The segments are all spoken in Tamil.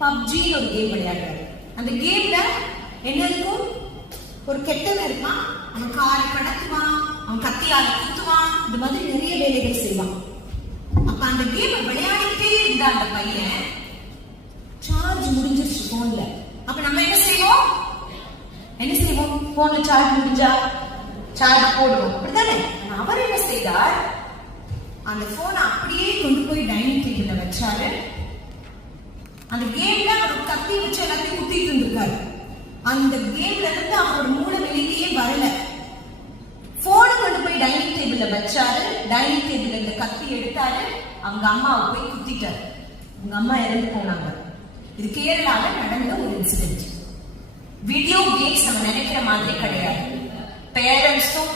பப்ஜின்னு ஒரு கேம் விளையாடுறாரு. அந்த கேம்ல என்ன இருக்கும் ஒரு கெட்டவன் இருப்பான். அவன் காரை கடத்துவான் அவன் கத்தியால குத்துவான். இந்த மாதிரி நிறைய வேலைகள் செய்வான். அப்ப அந்த கேம் விளையாடிட்டே இருந்தா அந்த பையன் சார்ஜ் முடிஞ்சிருச்சு போன்ல அப்ப நம்ம என்ன செய்வோம்? என்ன செய்வோம்? போன்ல சார்ஜ் முடிஞ்சா? சார்ஜ் போடுவோம். அப்படித்தானே? அவர் என்ன செய்தார்? அந்த போனை அப்படியே கொண்டு போய் டைனிங் டேபிள்ல வச்சாரு. அந்த கேம்ல அவர் கத்தி வச்சு எல்லாத்தையும் குத்திட்டு இருந்திருக்காரு. அந்த கேம்ல இருந்து அவரோட மூளை வெளியிலேயே வரல. போனை கொண்டு போய் டைனிங் டேபிள்ல வச்சாரு. டைனிங் டேபிள்ல இந்த கத்தி எடுத்தாரு. அவங்க அம்மாவை போய் குத்திட்டாரு. அவங்க அம்மா இறந்து போனாங்க. இது கேரளாவில் நடந்த ஒரு இன்சிடென்ட் வீடியோ கேம்ஸ் நம்ம நினைக்கிற மாதிரி கிடையாது. பேரண்ட்ஸும்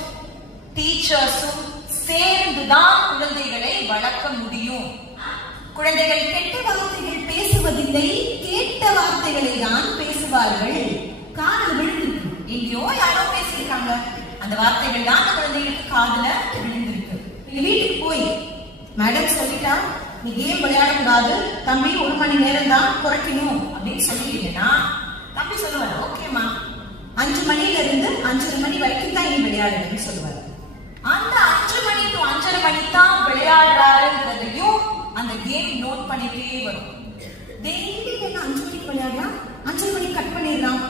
டீச்சர்ஸும் சேர்ந்துதான் குழந்தைகளை வளர்க்க முடியும். குழந்தைகள் கெட்ட வார்த்தைகள் பேசுவதில்லை கேட்ட வார்த்தைகளை தான் பேசுவார்கள். காதல் விழுந்திருக்கு. எங்கேயோ யாரோ பேசியிருக்காங்க. அந்த வார்த்தைகள் தான் அந்த குழந்தைகளுக்கு காதல விழுந்திருக்கு. நீங்க வீட்டுக்கு போய் மேடம் சொல்லிட்டா நீ கேம் விளையாடக்கூடாது. தம்பி ஒரு மணி நேரம் தான் குறைக்கணும். அப்படின்னு சொல்லிட்டீங்கன்னா தம்பி சொல்லுவாரு ஓகேம்மா அஞ்சு மணில இருந்து அஞ்சரை மணி வரைக்கும் தான் நீ விளையாடுறதுன்னு சொல்லுவாரு. அந்த அஞ்சு மணி டு அஞ்சரை மணி தான் விளையாடுறாருங்கிறதையும் அந்த கேம் நோட் பண்ணிட்டே வரும். டெய்லி என்ன அஞ்சு மணிக்கு விளையாடலாம் அஞ்சு மணிக்கு கட் பண்ணிடலாம்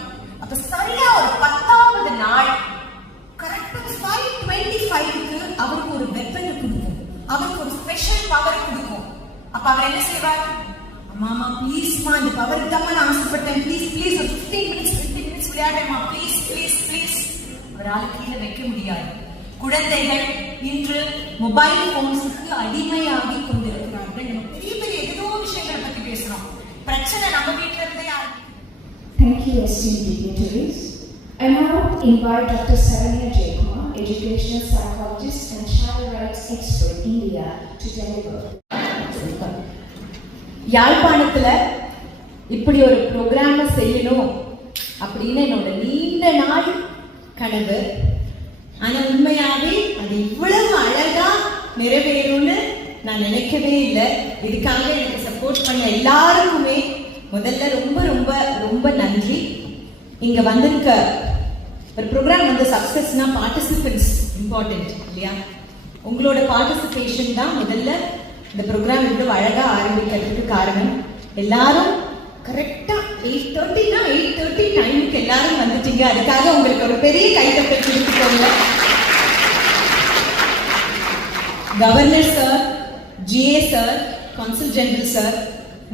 அப்ப சரியா ஒரு பத்தாவது நாள் கரெக்டா ஃபைவ் டுவெண்ட்டி ஃபைவ்க்கு அவருக்கு ஒரு வெப்பனை கொடுக்கும். அவருக்கு ஒரு ஸ்பெஷல் பவர் கொடுக்கும். அப்ப அவர் என்ன செய்வார்? மாமா ப்ளீஸ்மா இந்த பவர் தான் நான் ஆசைப்பட்டேன். ப்ளீஸ் ப்ளீஸ் ஒரு ஃபிஃப்டீன் மினிட்ஸ் ஃபிஃப்டீன் மினிட்ஸ் விளையாடுமா ப்ளீஸ் ப்ளீஸ் ப்ளீஸ் அவரால் கீழே வைக்க முடியாது. குழந்தைகள் இன்று மொபைல் போன்ஸுக்கு அடிமையாகி கொண்டிருக்கிறார்கள் நம்ம பெரிய பெரிய ஏதோ விஷயங்களை பத்தி பேசுறோம் பிரச்சனை நம்ம வீட்டுல இருந்தே. Thank you, esteemed dignitaries. I now invite Dr. Saranya Jayakumar, educational psychologist and child rights expert, India, to deliver. யாழ்ப்பாணத்துல இப்படி ஒரு ப்ரோக்ராம செய்யணும் அப்படின்னு என்னோட நீண்ட நாள் கனவு ஆனா உண்மையாவே அது இவ்வளவு அழகா நிறைவேறும்னு நான் நினைக்கவே இல்லை இதுக்காக எனக்கு சப்போர்ட் பண்ண எல்லாருக்குமே முதல்ல ரொம்ப ரொம்ப ரொம்ப நன்றி. இங்க வந்திருக்க ஒரு ப்ரோக்ராம் வந்து சக்சஸ்னா பார்ட்டிசிபென்ட்ஸ் இம்பார்ட்டன்ட் இல்லையா? உங்களோட பார்ட்டிசிபேஷன் தான் முதல்ல இந்த ப்ரோக்ராம் வந்து அழகா ஆரம்பிக்கிறதுக்கு காரணம். எல்லாரும் கரெக்டா எயிட் தேர்ட்டினா எயிட் தேர்ட்டி டைமுக்கு எல்லாரும் வந்துட்டீங்க. அதுக்காக உங்களுக்கு ஒரு பெரிய கைத்தட்டல் கொடுத்துக்கோங்க. Governor sir GA sir consul general sir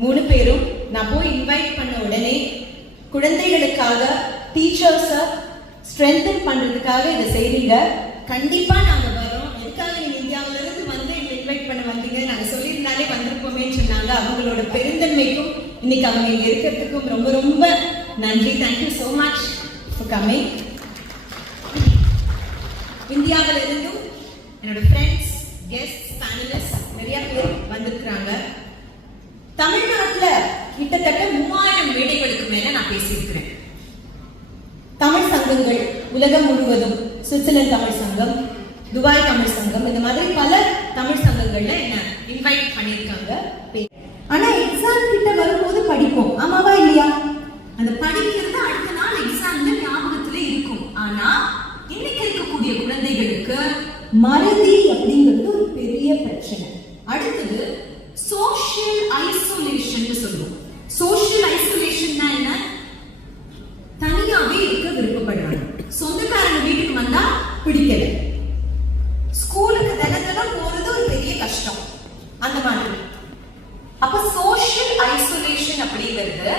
மூணு பேரும் நான் போய் இன்வைட் பண்ண உடனே குழந்தைகளுக்காக டீச்சர்ஸை ஸ்ட்ரென்தன் பண்ணுறதுக்காக இதை செய்றீங்க கண்டிப்பாக நாங்கள் வரோம் எதுக்காக நீங்கள் இந்தியாவிலேருந்து வந்து எங்களை இன்வைட் பண்ண வந்தீங்க? நாங்கள் சொல்லியிருந்தாலே வந்திருப்போமேன்னு சொன்னாங்க. அவங்களோட பெருந்தன்மைக்கும் இன்னைக்கு அவங்க இங்கே இருக்கிறதுக்கும் ரொம்ப ரொம்ப நன்றி. Thank you so much for coming. இந்தியாவிலிருந்தும் என்னோட ஃப்ரெண்ட்ஸ் கெஸ்ட் பேனலிஸ்ட் நிறைய பேர் வந்திருக்கிறாங்க. தமிழ்நாட்டுல கிட்டத்தட்ட மூவாயிரம் மேடைகளுக்கு மேல நான் பேசியிருக்கிறேன். தமிழ் சங்கங்கள் உலகம் முழுவதும் சுவிட்சர்லாந்து தமிழ் சங்கம் துபாய் தமிழ் சங்கம் இந்த மாதிரி பல தமிழ் சங்கங்கள்ல என்ன இன்வைட் பண்ணியிருக்காங்க. ஆனா எக்ஸாம் கிட்ட வரும்போது படிப்போம். ஆமாவா இல்லையா? அந்த படிக்கிறது அடுத்த நாள் எக்ஸாம்ல ஞாபகத்துல இருக்கும். ஆனா இன்னைக்கு இருக்கக்கூடிய குழந்தைகளுக்கு மறதி அப்படிங்கிறது ஒரு பெரிய பிரச்சனை. அடுத்தது சோஷியல் ஐசோலேஷன் சொல்லுவோம். சோஷியல் ஐசோலேஷன்னா என்ன? தனியாவே இருக்க விருப்பப்படுறாங்க. சொந்தக்காரங்க வீட்டுக்கு வந்தா பிடிக்கல. ஸ்கூலுக்கு தினத்தெல்லாம் போறது ஒரு பெரிய கஷ்டம். அந்த மாதிரி. அப்ப சோஷியல் ஐசோலேஷன் அப்படிங்கிறது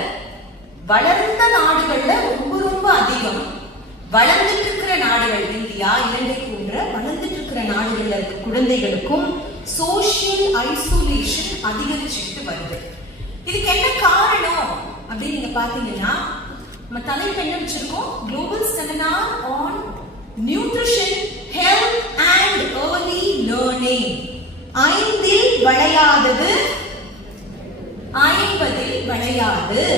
வளர்ந்த நாடுகள்ல ரொம்ப ரொம்ப அதிகம். வளர்ந்துட்டு இருக்கிற நாடுகள் இந்தியா இலங்கை போன்ற வளர்ந்துட்டு இருக்கிற நாடுகள்ல இருக்க குழந்தைகளுக்கும் சோஷியல் ஐசோலேஷன் அதிகரிச்சுட்டு வருது. இதுக்கு என்ன காரணம் அப்படின்னு நீங்க பாத்தீங்கன்னா நம்ம தலைப்பு என்ன வச்சிருக்கோம்? Global seminar on nutrition health and early learning ஐந்தில் வளையாதது. ஐம்பதில் வளையாது.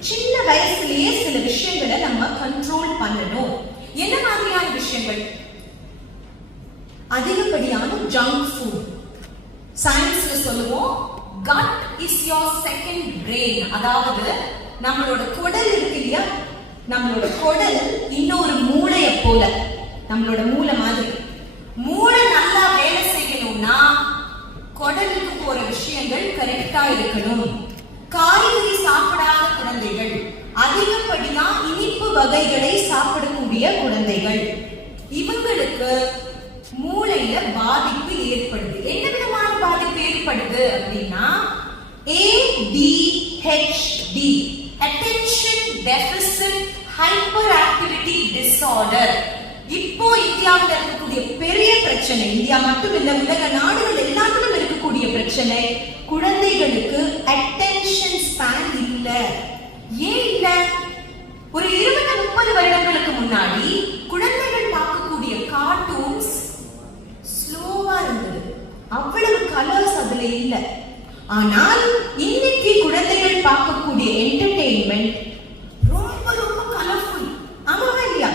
சின்ன வயசுலயே சில விஷயங்களை நம்ம கண்ட்ரோல் பண்ணணும். என்ன மாதிரியான விஷயங்கள்? அதிகப்படியான ஜங்க் ஃபுட் சயின்ஸ்ல சொல்லுவோம் gut is your second brain அதாவது நம்மளோட குடல் இருக்கு இல்லையா? நம்மளோட குடல் இன்னொரு மூளைய போல நம்மளோட மூளை மாதிரி. மூளை நல்லா வேலை செய்யணும்னா குடலுக்கு போற விஷயங்கள் கரெக்டா இருக்கணும். காய்கறி சாப்பிடாத குழந்தைகள் அதிகப்படியா இனிப்பு வகைகளை சாப்பிடக்கூடிய குழந்தைகள். Hyperactivity disorder. இப்போ இந்தியாவில் இருக்கக்கூடிய பெரிய பிரச்சனை இந்தியா மட்டும் இல்ல உலக நாடுகள் எல்லாத்திலும் இருக்கக்கூடிய பிரச்சனை குழந்தைகளுக்கு அட்டென்ஷன் ஸ்பேன் இல்ல. ஏன் இல்ல? ஒரு இருபது முப்பது வருடங்களுக்கு முன்னாடி குழந்தைகள் பார்க்கக்கூடிய கார்ட்டூன்ஸ் ஸ்லோவா இருந்தது. அவ்வளவு கலர்ஸ் அதுல இல்ல. ஆனால் இன்னைக்கு குழந்தைகள் பார்க்கக்கூடிய என்டர்டெயின்மெண்ட் ரொம்ப ரொம்ப கலர்ஃபுல் ஆமாவா இல்லையா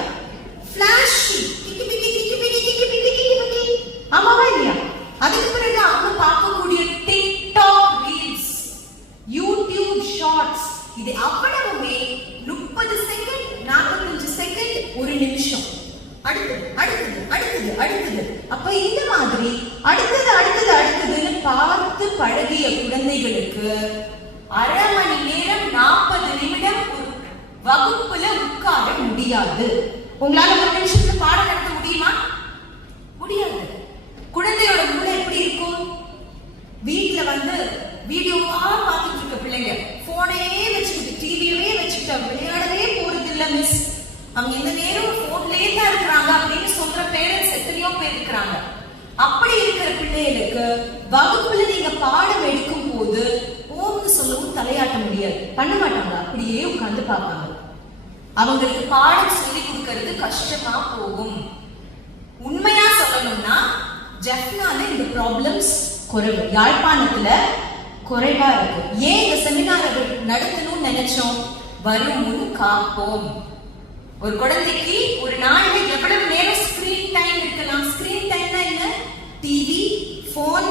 ஃபிளாஷி கிக்கி பிக்கி கிக்கி பிக்கி கிக்கி பிக்கி கிக்கி பிக்கி ஆமாவா இல்லையா அதுக்கு பிறகு அவங்க பார்க்கக்கூடிய டிக்டாக் ரீல்ஸ் யூடியூப் ஷார்ட்ஸ் இது அவ்வளவுமே முப்பது செகண்ட் நாற்பத்தஞ்சு செகண்ட் ஒரு நிமிஷம் அடுத்தது அடுத்தது அடுத்தது அடுத்தது அப்ப இந்த மாதிரி அடுத்தது அடுத்தது அடுத்ததுன்னு பார்த்து பழகிய குழந்தைகளுக்கு அரை மணி நேரம் நாற்பது நிமிடம் வகுப்புல உட்கார முடியாது. உங்களால ஒரு நிமிஷத்துல பாடம் நடத்த முடியுமா? முடியாது. குழந்தையோட மூளை எப்படி இருக்கும்? வீட்டுல வந்து வீடியோவா பார்த்துட்டு இருக்க பிள்ளைங்க போனையே வச்சுக்கிட்டு டிவியவே வச்சுக்கிட்டு விளையாடவே போறது இல்ல மிஸ் அவங்க இந்த நேரம் போன்லயே தான் இருக்கிறாங்க அப்படின்னு சொல்ற பேரண்ட்ஸ் எத்தனையோ பேர் இருக்கிறாங்க அப்படி இருக்கிற பிள்ளைகளுக்கு வகுப்புல நீங்க பாடம் எடுக்கும் போது ஓம்னு சொல்லவும் தலையாட்ட முடியாது. பண்ண மாட்டாங்க. அப்படியே உட்கார்ந்து பார்ப்பாங்க. அவங்களுக்கு பாடம் சொல்லி கொடுக்கறது கஷ்டமா போகும். உண்மையா சொல்லணும்னா ஜெஃப்னால இந்த ப்ராப்ளம்ஸ் குறைவு. யாழ்ப்பாணத்துல குறைவா இருக்கு. ஏன் இந்த செமினார் நடத்தணும்னு நினைச்சோம்? வரும் முன் காப்போம். ஒரு குழந்தைக்கு ஒரு நாள்ல எவ்வளவு நேரம் ஸ்கிரீன் டைம் இருக்கலாம்? ஸ்கிரீன் டைம்னா என்ன? டிவி போன்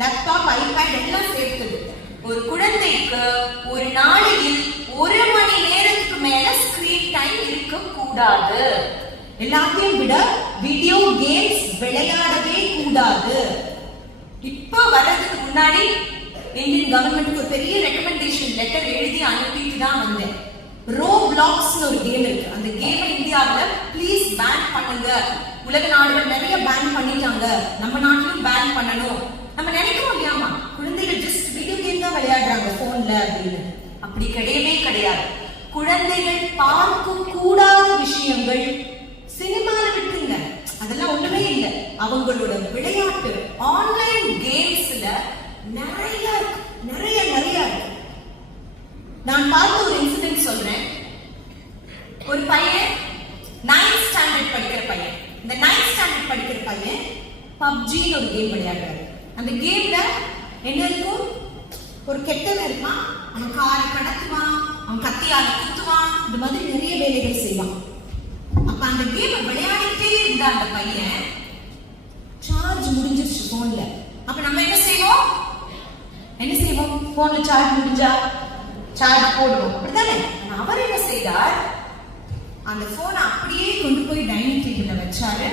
லேப்டாப் ஐபேட் எல்லாம் சேர்த்து ஒரு குழந்தைக்கு ஒரு நாளையில் ஒரு மணி நேரத்துக்கு மேல ஸ்கிரீன் டைம் இருக்க கூடாது எல்லாத்தையும் விட வீடியோ கேம்ஸ் விளையாடவே கூடாது. இப்ப வர்றதுக்கு முன்னாடி இந்தியன் கவர்மெண்ட்டுக்கு ஒரு பெரிய ரெக்கமெண்டேஷன் லெட்டர் எழுதி அனுப்பிட்டு தான் வந்தேன். ரோ பிளாக்ஸ்னு ஒரு கேம் இருக்கு. அந்த கேமை இந்தியாவில் ப்ளீஸ் பேன் பண்ணுங்க. உலக நாடுகள் நிறைய பேன் பண்ணிட்டாங்க. நம்ம நாட்டிலும் பேன் பண்ணணும். நம்ம நினைக்கிறோம் இல்லையாமா குழந்தைகள் ஜஸ்ட் வீடியோ கேம் தான் விளையாடுறாங்க போன்ல அப்படின்னு. அப்படி கிடையவே கிடையாது. குழந்தைகள் பார்க்க கூடாத விஷயங்கள் சினிமால விட்டுருங்க. அதெல்லாம் ஒண்ணுமே இல்லை. அவங்களோட விளையாட்டு ஆன்லைன் கேம்ஸ்ல நிறைய நிறைய நிறைய நான் பார்த்த ஒரு ஒரு பையன் நைன்த் ஸ்டாண்டர்ட் படிக்கிற பையன். இந்த நைன்த் ஸ்டாண்டர்ட் படிக்கிற பையன் பப்ஜின்னு ஒரு கேம் விளையாடுறாரு. அந்த கேம்ல என்ன இருக்கும்? ஒரு கெட்டவன் இருப்பான். அவன் காரை கடத்துவான் அவன் கத்தியால குத்துவான். இந்த மாதிரி நிறைய வேலைகள் செய்வான். அப்ப அந்த கேம் விளையாடிட்டே இருந்த அந்த பையன் சார்ஜ் முடிஞ்சிருச்சு போன்ல அப்ப நம்ம என்ன செய்வோம்? என்ன செய்வோம்? போன்ல சார்ஜ் முடிஞ்சா? சார்ஜ் போடுவோம். அப்படித்தானே? அவர் என்ன செய்தார்? அந்த ஃபோனை அப்படியே கொண்டு போய் டைனிங் டேபிள்ல வச்சாரு.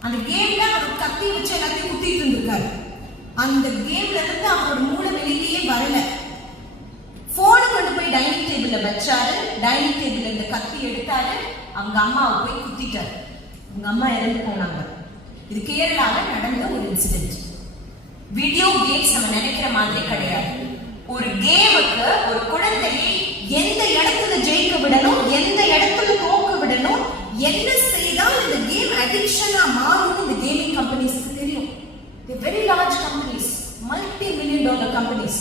அந்த கேம்ல அவர் கத்தி வச்சு எல்லாத்தையும் குத்திட்டு இருந்திருக்காரு. அந்த கேம்ல இருந்து அவரோட மூளை வெளியிலேயே வரல. ஃபோனை கொண்டு போய் டைனிங் டேபிள்ல வச்சாரு. டைனிங் டேபிள்ல இந்த கத்தி எடுத்தாரு. அவங்க அம்மாவை போய் குத்திட்டாரு. அவங்க அம்மா இறந்து போனாங்க. இது கேரளாவில் நடந்த ஒரு இன்சிடென்ட் வீடியோ கேம்ஸ் நம்ம நினைக்கிற மாதிரி கிடையாது. ஒரு கேமுக்கு ஒரு குழந்தையை எந்த இடத்துல ஜெயிக்க விடணும் எந்த இடத்துல தோக்க விடணும் என்ன செய்தால் இந்த கேம் அடிக்ஷனா மாறும்னு இந்த கேமிங் கம்பெனிஸ் தெரியும் very large companies multi million dollar companies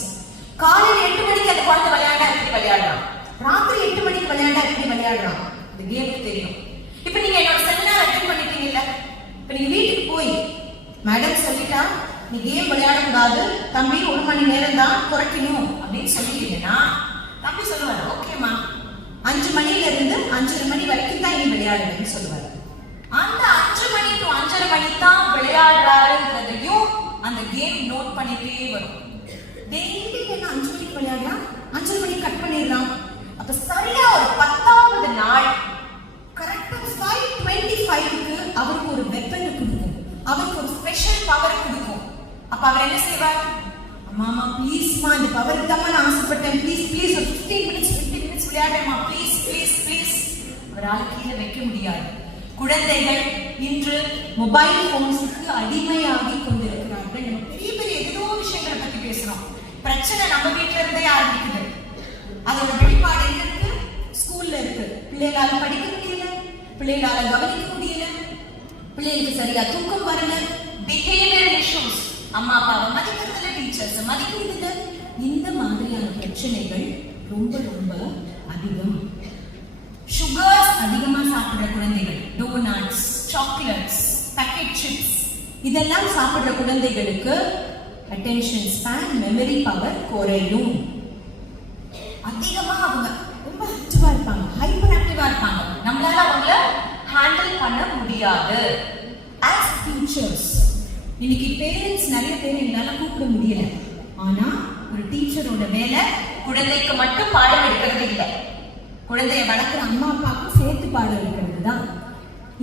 காலையில எட்டு மணிக்கு அந்த குழந்தை விளையாண்டா எப்படி விளையாடுறான் ராத்திரி எட்டு மணிக்கு விளையாண்டா எப்படி விளையாடுறான் இந்த கேமுக்கு தெரியும் இப்போ நீங்க என்னோட செமினார் அட்டென்ட் பண்ணிட்டீங்கல்ல இப்போ நீங்க வீட்டுக்கு போய் மேடம் சொல்லிட்டா நீ கேம் விளையாடக்கூடாது தம்பி ஒரு மணி நேரம் தான் குறைக்கணும் அப்படின்னு சொல்லிட்டீங்கன்னா தம்பி சொல்லுவாரு ஓகேம்மா அஞ்சு மணில இருந்து அஞ்சரை மணி வரைக்கும் தான் நீ விளையாடுவேன்னு சொல்லுவாரு. அந்த அஞ்சு மணி டு அஞ்சரை மணி தான் விளையாடுறாருன்றதையும் அந்த கேம் நோட் பண்ணிட்டே வரும். டெய்லி என்ன அஞ்சு மணிக்கு விளையாடலாம் அஞ்சரை மணி கட் பண்ணிடலாம் அப்ப சரியா ஒரு பத்தாவது நாள் கரெக்டா ஃபைவ் டுவெண்ட்டி ஃபைவ்க்கு அவருக்கு ஒரு வெப்பனை கொடுக்கும். அவருக்கு ஒரு ஸ்பெஷல் பவர் கொடுக்கும். அப்ப அவர் என்ன செய்வார்? மாமா ப்ளீஸ்மா இந்த பவர் தான் நான் ஆசைப்பட்டேன். ப்ளீஸ் ப்ளீஸ் ஒரு ஃபிஃப்டீன் மினிட்ஸ் ஃபிஃப்டீன் மினிட்ஸ் விளையாடுறேம்மா. ப்ளீஸ் அவரால் கீழே வைக்க முடியாது. குழந்தைகள் இன்று மொபைல் போன்ஸுக்கு அடிமையாகி கொண்டிருக்கிறார்கள். நம்ம பெரிய பெரிய எதோ விஷயங்களை பத்தி பேசுறோம். பிரச்சனை நம்ம வீட்டுல இருந்தே ஆரம்பிக்குது. அதோட வெளிப்பாடு எங்க இருக்கு? ஸ்கூல்ல இருக்கு. பிள்ளைகளால படிக்க முடியல. பிள்ளைகளால கவனிக்க முடியல. பிள்ளைகளுக்கு சரியா தூக்கம் வரல. பிஹேவியர் இஷ்யூஸ் அம்மா அப்பாவை மதிக்கிறதுல டீச்சர்ஸ் மதிக்கிறதுல இந்த மாதிரியான பிரச்சனைகள் ரொம்ப ரொம்ப அதிகம். சுகர்ஸ் அதிகமாக சாப்பிடுற குழந்தைகள் டோனட்ஸ் சாக்லேட்ஸ் பேக்கெட் சிப்ஸ் இதெல்லாம் சாப்பிடுற குழந்தைகளுக்கு அட்டென்ஷன் ஸ்பேன் மெமரி பவர் குறையும். அதிகமாக அவங்க ரொம்ப ஆக்டிவாக இருப்பாங்க ஹைப்பர் ஆக்டிவாக இருப்பாங்க. நம்மளால அவங்கள ஹேண்டில் பண்ண முடியாது. ஆஸ் டீச்சர்ஸ் இன்னைக்கு பேரண்ட்ஸ் நிறைய பேர் என்னால் கூப்பிட முடியல. ஆனால் ஒரு டீச்சரோட வேலை குழந்தைக்கு மட்டும் பாடம் எடுக்கிறது இல்லை. குழந்தைய வளர்க்குற அம்மா அப்பாவுக்கும் சேர்த்து பாடம் தான்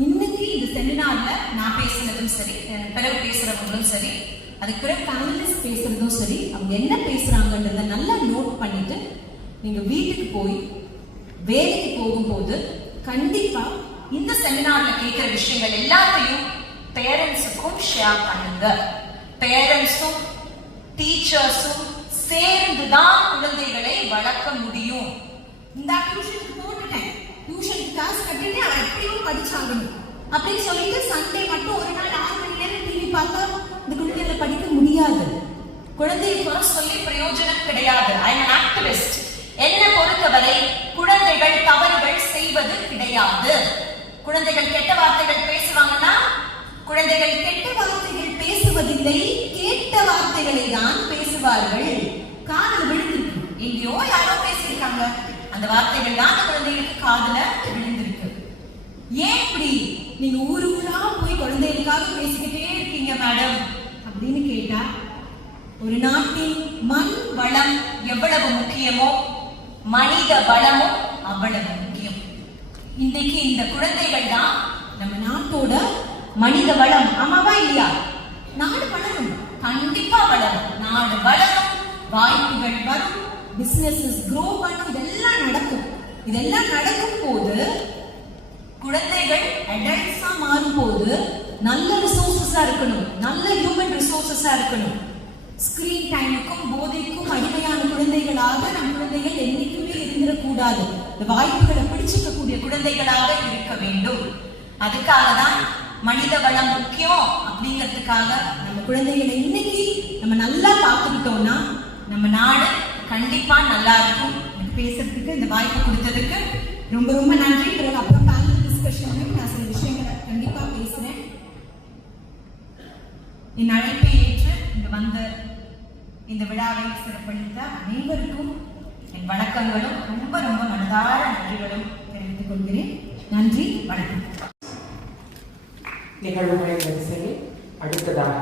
இன்னைக்கு இந்த செமினார்ல நான் பேசுனதும் சரி பிறகு பேசுறவங்களும் சரி அதுக்கு பிறகு பேனலிஸ்ட் பேசுறதும் சரி அவங்க என்ன பேசுறாங்கன்றத நல்லா நோட் பண்ணிட்டு நீங்க வீட்டுக்கு போய் வேலைக்கு போகும்போது கண்டிப்பா இந்த செமினார்ல கேட்கிற விஷயங்கள் எல்லாத்தையும் பேரண்ட்ஸுக்கும் ஷேர் பண்ணுங்க. பேரண்ட்ஸும் டீச்சர்ஸும் சேர்ந்து தான் குழந்தைகளை வளர்க்க முடியும். இந்த டியூஷனுக்கு போட்டுட்டேன். டியூஷனுக்கு காசு கட்டிட்டு அவன் எப்படியும் படிச்சாகணும். அப்படின்னு சொல்லிட்டு சண்டே மட்டும் ஒரு நாள் ஆறு மணி நேரம் டிவி பார்த்தா இந்த குழந்தைகளை படிக்க முடியாது. குழந்தையை குறை சொல்லி பிரயோஜனம் கிடையாது. ஐ எம் ஆக்டிவிஸ்ட் என்ன பொறுத்தவரை குழந்தைகள் தவறுகள் செய்வது கிடையாது. குழந்தைகள் கெட்ட வார்த்தைகள் பேசுவாங்கன்னா குழந்தைகள் கெட்ட வார்த்தைகள் பேசுவதில்லை கேட்ட வார்த்தைகளை தான் பேசுவார்கள். காதல் விழுந்திருக்கு எங்கேயோ யாரோ பேசியிருக்காங்க. அந்த வார்த்தைகள் தான் அந்த குழந்தைகளுக்கு காதல விழுந்திருக்கு. ஏன் இப்படி? நீங்க ஊரு ஊரா போய் குழந்தைகளுக்காக பேசிக்கிட்டே இருக்கீங்க மேடம். அப்படின்னு கேட்டா ஒரு நாட்டின் மண் வளம் எவ்வளவு முக்கியமோ மனித வளமும் அவ்வளவு முக்கியம். இன்னைக்கு இந்த குழந்தைகள் தான் நம்ம நாட்டோட மனித வளம். ஆமாவா இல்லையா? நாடு வளரும் கண்டிப்பா வளரும். நாடு வளரும் வாய்ப்புகள் வரும் பிசினஸஸ் க்ரோ பண்ணும் இதெல்லாம் நடக்கும். இதெல்லாம் நடக்கும் போது குழந்தைகள் அடல்ட்ஸா மாறும்போது நல்ல ரிசோர்சஸா இருக்கணும். நல்ல ஹியூமன் ரிசோர்சஸா இருக்கணும். ஸ்கிரீன் டைமுக்கும் போதைக்கும் அடிமையான குழந்தைகளாக நம் குழந்தைகள் என்னைக்குமே இருந்திடக்கூடாது. இந்த வாய்ப்புகளை பிடிச்சிக்கக்கூடிய குழந்தைகளாக இருக்க வேண்டும். அதுக்காக தான் மனித வளம் முக்கியம் அப்படிங்கிறதுக்காக நம்ம குழந்தைகளை இன்னைக்கு நம்ம நல்லா பார்த்துக்கிட்டோம்னா நம்ம நாடு கண்டிப்பா நல்லா இருக்கும் பேசுறதுக்கு இந்த வாய்ப்பு கொடுத்ததுக்கு ரொம்ப ரொம்ப நன்றி. பிறகு அப்புறம் பேனல் டிஸ்கஷன்லையும் நான் சில விஷயங்களை கண்டிப்பா பேசுறேன். என் அழைப்பை ஏற்று இந்த வந்த இந்த விழாவை சிறப்பளித்த அனைவருக்கும் என் வணக்கங்களும் ரொம்ப ரொம்ப மனதார நன்றிகளும் தெரிவித்துக் கொள்கிறேன். நன்றி வணக்கம். நிகழ்வுகளின் வரிசையில் அடுத்ததாக